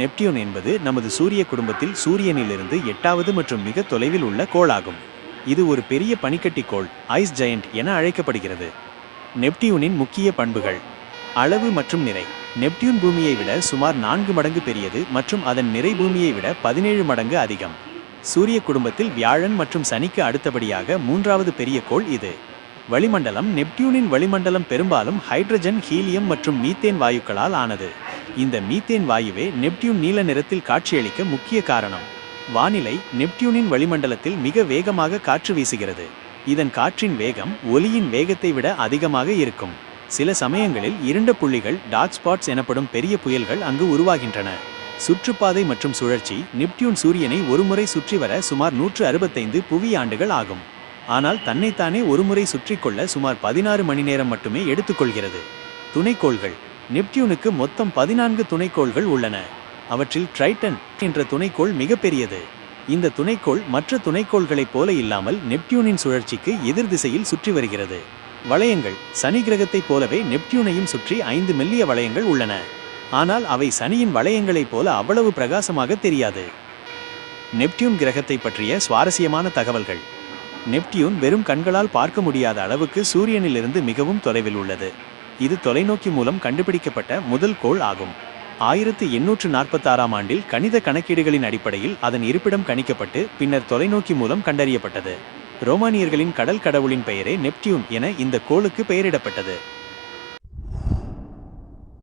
Neptune என்பது நமது சூரிய குடும்பத்தில் சூரியனிலிருந்து எட்டாவது மற்றும் மிக தொலைவில் உள்ள கோளாகும். இது ஒரு பெரிய பனிக்கட்டி கோள் ஐஸ் ஜெயண்ட் என அழைக்கப்படுகிறது. நெப்டியூனின் முக்கிய பண்புகள். அளவு மற்றும் நிறை. நெப்டியூன் பூமியை விட சுமார் நான்கு மடங்கு பெரியது மற்றும் அதன் நிறை பூமியை விட பதினேழு மடங்கு அதிகம். சூரிய குடும்பத்தில் வியாழன் மற்றும் சனிக்கு அடுத்தபடியாக மூன்றாவது பெரிய கோள் இது. வளிமண்டலம் நெப்டியூனின் வளிமண்டலம் பெரும்பாலும் ஹைட்ரஜன் ஹீலியம் மற்றும் மீத்தேன் வாயுக்களால் ஆனது. இந்த மீத்தேன் வாயுவே நெப்டியூன் நீல நிறத்தில் காட்சியளிக்க முக்கிய காரணம். வானிலை நெப்டியூனின் வளிமண்டலத்தில் மிக வேகமாக காற்று வீசுகிறது. இதன் காற்றின் வேகம் ஒலியின் வேகத்தை விட அதிகமாக இருக்கும். சில சமயங்களில் இருண்ட புள்ளிகள் டார்க் ஸ்பாட்ஸ் எனப்படும் பெரிய புயல்கள் அங்கு உருவாகின்றன. சுற்றுப்பாதை மற்றும் சுழற்சி நெப்டியூன் சூரியனை ஒருமுறை சுற்றி வர சுமார் நூற்று அறுபத்தைந்து புவி ஆண்டுகள் ஆகும். ஆனால் தன்னைத்தானே ஒருமுறை சுற்றி கொள்ள சுமார் பதினாறு மணி நேரம் மட்டுமே எடுத்துக்கொள்கிறது. துணைக்கோள்கள் நெப்டியூனுக்கு மொத்தம் பதினான்கு துணைக்கோள்கள் உள்ளன. அவற்றில் ட்ரைட்டன் என்ற துணைக்கோள் மிகப்பெரியது. இந்த துணைக்கோள் மற்ற துணைக்கோள்களைப் போல இல்லாமல் நெப்டியூனின் சுழற்சிக்கு எதிர் திசையில் சுற்றி வருகிறது. வளையங்கள் சனி கிரகத்தைப் போலவே நெப்டியூனையும் சுற்றி ஐந்து மெல்லிய வளையங்கள் உள்ளன. ஆனால் அவை சனியின் வளையங்களைப் போல அவ்வளவு பிரகாசமாக தெரியாது. நெப்டியூன் கிரகத்தை பற்றிய சுவாரஸ்யமான தகவல்கள். நெப்டியூன் வெறும் கண்களால் பார்க்க முடியாத அளவுக்கு சூரியனிலிருந்து மிகவும் தொலைவில் உள்ளது. இது தொலைநோக்கி மூலம் கண்டுபிடிக்கப்பட்ட முதல் கோள் ஆகும். ஆயிரத்து எண்ணூற்று நாற்பத்தாறாம் ஆண்டில் கணித கணக்கீடுகளின் அடிப்படையில் அதன் இருப்பிடம் கணிக்கப்பட்டு பின்னர் தொலைநோக்கி மூலம் கண்டறியப்பட்டது. ரோமானியர்களின் கடல் கடவுளின் பெயரே நெப்டியூன் என இந்த கோளுக்கு பெயரிடப்பட்டது.